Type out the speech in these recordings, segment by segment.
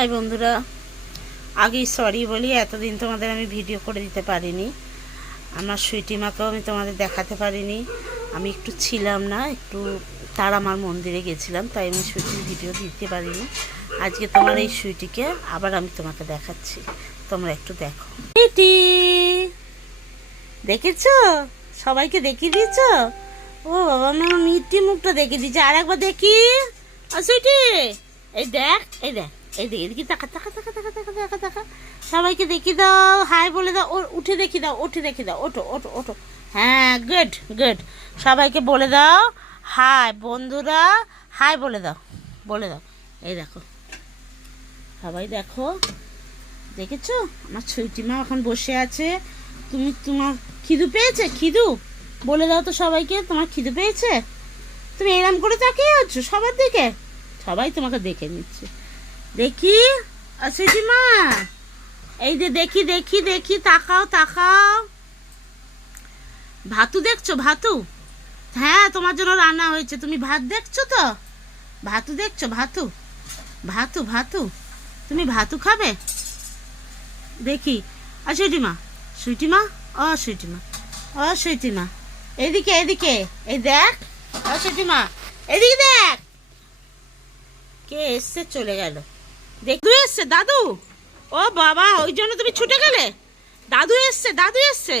High বন্ধুরা, আগেই sorry বলি, এতদিন তোমাদের আমি ভিডিও করে দিতে পারিনি। আমার সুইটি মাকেও আমি তোমাদের দেখাতে পারিনি। আমি একটু ছিলাম না, একটু তারামার মন্দিরে গেছিলাম, তাই আমি সুইটির ভিডিও দিতে পারিনি। আজকে তোমার এই সুইটিকে আবার আমি তোমাকে দেখাচ্ছি, তোমরা একটু দেখো। সুইটি দেখেছো? সবাইকে দেখিয়ে দিয়েছ? ও বাবা, আমার মিষ্টি মুখটা দেখিয়ে দিয়েছে। আর একবার দেখি। সুইটি এই দেখ, এই দেখ, এই দেখ, এদিকে তাকা তাকা তাকা তাকা তাকা তাকা তাকা। সবাইকে দেখিয়ে দাও, হাই বলে দাও। উঠে দেখিয়ে দাও, উঠে দেখিয়ে দাও, ওঠো ওঠো ওঠো। হ্যাঁ, গুড গুড। সবাইকে বলে দাও হাই বন্ধুরা, হাই বলে দাও, বলে দাও। এই দেখো, সবাই দেখো, দেখেছো? আমার ছুটি মা এখন বসে আছে। তোমার খিদু পেয়েছে? খিদু বলে দাও তো সবাইকে, তোমার খিদু পেয়েছে? তুমি এরম করে তাকিয়ে আছো সবার দিকে? সবাই তোমাকে দেখে নিচ্ছে। দেখি সুইটি মা, এই যে দেখি দেখি দেখি, তাকাও তাকাও। ভাতু দেখছো? ভাতু, হ্যাঁ তোমার জন্য রান্না হয়েছে। তুমি ভাত দেখছো তো? ভাতু দেখছো? ভাতু ভাতু ভাতু, তুমি ভাতু খাবে? দেখি। আর সুইটি মা, সুইটি মা, ও সুইটি মা, ও সুইটি মা, এদিকে এদিকে, এই দেখ। ও সুইটি মা, এদিকে দেখ, কে এসছে চলে গেল। দাদু এসছে, দাদু। ও বাবা, ওই জন্য তুমি ছুটে গেলে? দাদু এসছে, দাদু এসছে।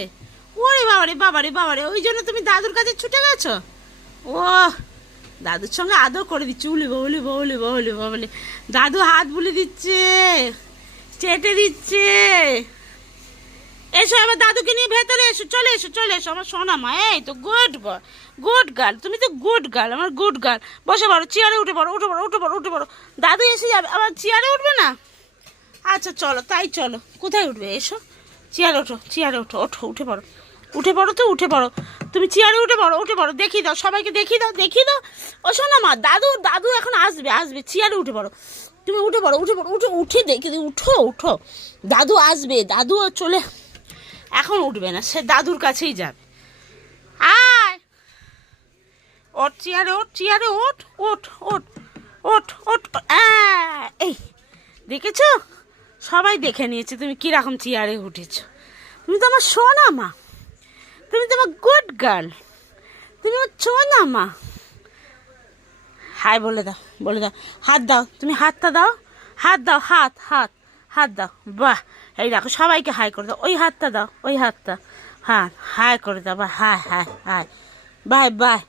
ওরে বাবারে বাবারে বাবারে, ওই জন্য তুমি দাদুর কাছে ছুটে গেছো? ও দাদুর সঙ্গে আদর করে দিচ্ছে। উলি বলি বলি বলি বলি, দাদু হাত বুলে দিচ্ছে, চেটে দিচ্ছে। এসো, আবার দাদুকে নিয়ে ভেতরে এসো, চলে এসো চলে এসো। আমার সোনা মা, এই তো গুড বয়, গুড গার্ল, তুমি তো গুড গার্ল, আমার গুড গার্ল। বসে পড়ো, চেয়ারে উঠে পড়ো, উঠে পড়ো, উঠে পড়ো, উঠে পড়ো। দাদু এসে যাবে, আবার চেয়ারে উঠবে না? আচ্ছা চলো, তাই চলো। কোথায় উঠবে? এসো, চেয়ারে ওঠো, চেয়ারে ওঠো, ওঠো, উঠে পড়ো, উঠে পড়ো তো, উঠে পড়ো। তুমি চেয়ারে উঠে পড়ো, উঠে পড়ো। দেখিয়ে দাও সবাইকে, দেখিয়ে দাও, দেখিয়ে দাও। ও শোনা মা, দাদু দাদু এখন আসবে, আসবে। চেয়ারে উঠে পড়ো, তুমি উঠে পড়ো, উঠে পড়ো, উঠে উঠে দেখি, উঠো উঠো। দাদু আসবে, দাদু চলে, এখন উঠবে না, সে দাদুর কাছেই যাবে। আয়, ওঠ চেয়ারে, ওঠ চেয়ারে, ওঠ ওঠ ওঠ ওঠ ওঠ। এই দেখেছো? সবাই দেখে নিয়েছে তুমি কিরকম চেয়ারে উঠেছো। তুমি তো আমার সোনা মা, তুমি তো আমার গুড গার্ল, তুমি আমার সোনা মা। হাই বলে দাও, বলে দাও। হাত দাও, তুমি হাতটা দাও, হাত দাও, হাত হাত হাত দাও। বাহ, এই দেখো সবাইকে হাই করে দাও। ওই হাতটা দাও, ওই হাতটা, হ্যাঁ হাই করে দাও। বাহ, high high high, bye bye.